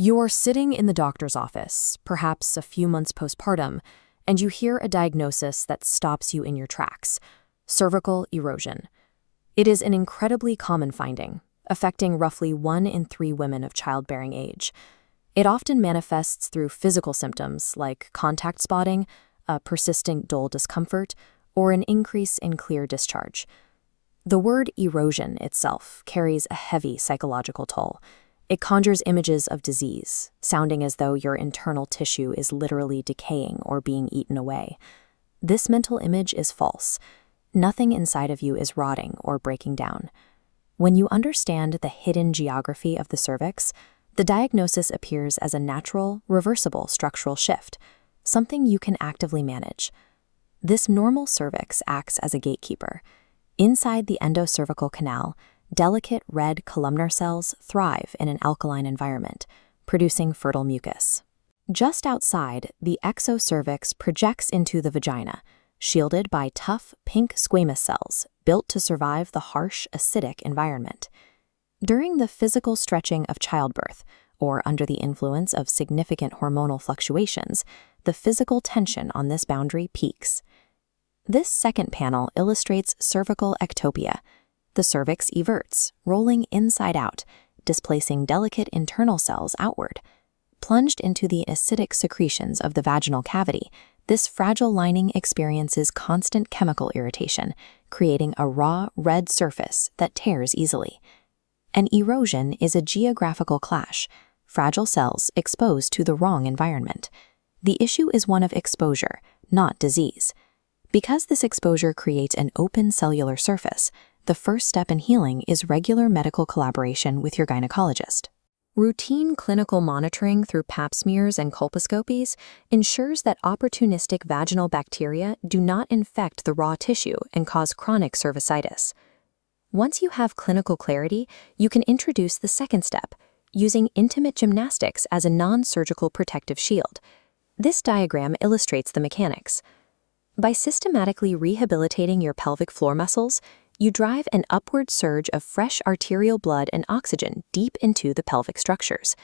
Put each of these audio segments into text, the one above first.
You're sitting in the doctor's office, perhaps a few months postpartum, and you hear a diagnosis that stops you in your tracks: cervical erosion. It is an incredibly common finding, affecting roughly 1 in 3 women of childbearing age. It often manifests through physical symptoms like contact spotting, a persistent dull discomfort, or an increase in clear discharge. The word erosion itself carries a heavy psychological toll. It conjures images of disease, sounding as though your internal tissue is literally decaying or being eaten away. This mental image is false. Nothing inside of you is rotting or breaking down. When you understand the hidden geography of the cervix, the diagnosis appears as a natural, reversible structural shift, something you can actively manage. This normal cervix acts as a gatekeeper. Inside the endocervical canal, delicate red columnar cells thrive in an alkaline environment, producing fertile mucus. Just outside, the exocervix projects into the vagina, shielded by tough pink squamous cells built to survive the harsh, acidic environment. During the physical stretching of childbirth, or under the influence of significant hormonal fluctuations, the physical tension on this boundary peaks. This second panel illustrates cervical ectopia. The cervix everts, rolling inside out, displacing delicate internal cells outward. Plunged into the acidic secretions of the vaginal cavity, this fragile lining experiences constant chemical irritation, creating a raw, red surface that tears easily. An erosion is a geographical clash, fragile cells exposed to the wrong environment. The issue is one of exposure, not disease. Because this exposure creates an open cellular surface, the first step in healing is regular medical collaboration with your gynecologist. Routine clinical monitoring through pap smears and colposcopies ensures that opportunistic vaginal bacteria do not infect the raw tissue and cause chronic cervicitis. Once you have clinical clarity, you can introduce the second step, using Intimate Gymnastics as a non-surgical protective shield. This diagram illustrates the mechanics. By systematically rehabilitating your pelvic floor muscles, you drive an upward surge of fresh arterial blood and oxygen deep into the pelvic structures.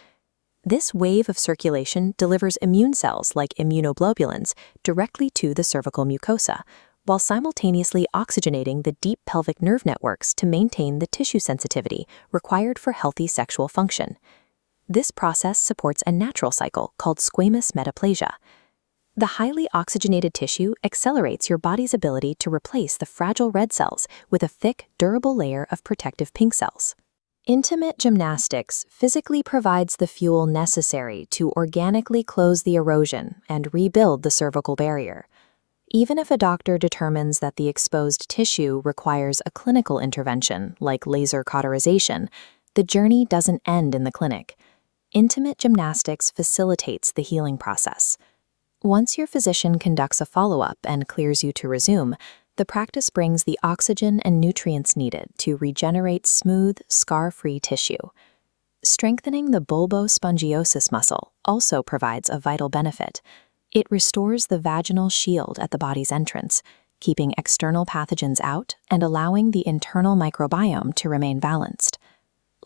This wave of circulation delivers immune cells like immunoglobulins directly to the cervical mucosa, while simultaneously oxygenating the deep pelvic nerve networks to maintain the tissue sensitivity required for healthy sexual function. This process supports a natural cycle called squamous metaplasia. The highly oxygenated tissue accelerates your body's ability to replace the fragile red cells with a thick, durable layer of protective pink cells. Intimate Gymnastics physically provides the fuel necessary to organically close the erosion and rebuild the cervical barrier. Even if a doctor determines that the exposed tissue requires a clinical intervention, like laser cauterization, the journey doesn't end in the clinic. Intimate Gymnastics facilitates the healing process. Once your physician conducts a follow-up and clears you to resume, the practice brings the oxygen and nutrients needed to regenerate smooth, scar-free tissue. Strengthening the bulbospongiosus muscle also provides a vital benefit. It restores the vaginal shield at the body's entrance, keeping external pathogens out and allowing the internal microbiome to remain balanced.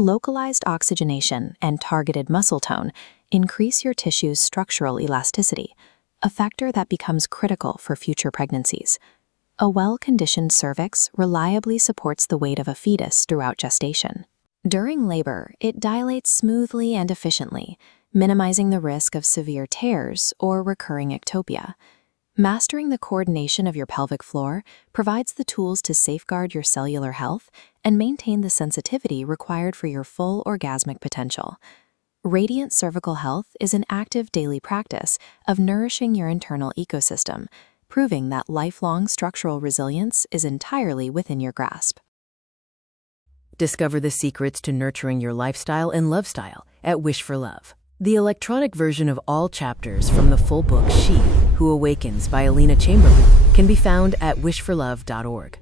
Localized oxygenation and targeted muscle tone increase your tissue's structural elasticity, a factor that becomes critical for future pregnancies. A well-conditioned cervix reliably supports the weight of a fetus throughout gestation. During labor, it dilates smoothly and efficiently, minimizing the risk of severe tears or recurring ectopia. Mastering the coordination of your pelvic floor provides the tools to safeguard your cellular health and maintain the sensitivity required for your full orgasmic potential. Radiant cervical health is an active daily practice of nourishing your internal ecosystem, proving that lifelong structural resilience is entirely within your grasp. Discover the secrets to nurturing your lifestyle and love style at Wish for Love. The electronic version of all chapters from the full book She Who Awakens by Alina Chamberlain can be found at wishforlove.org.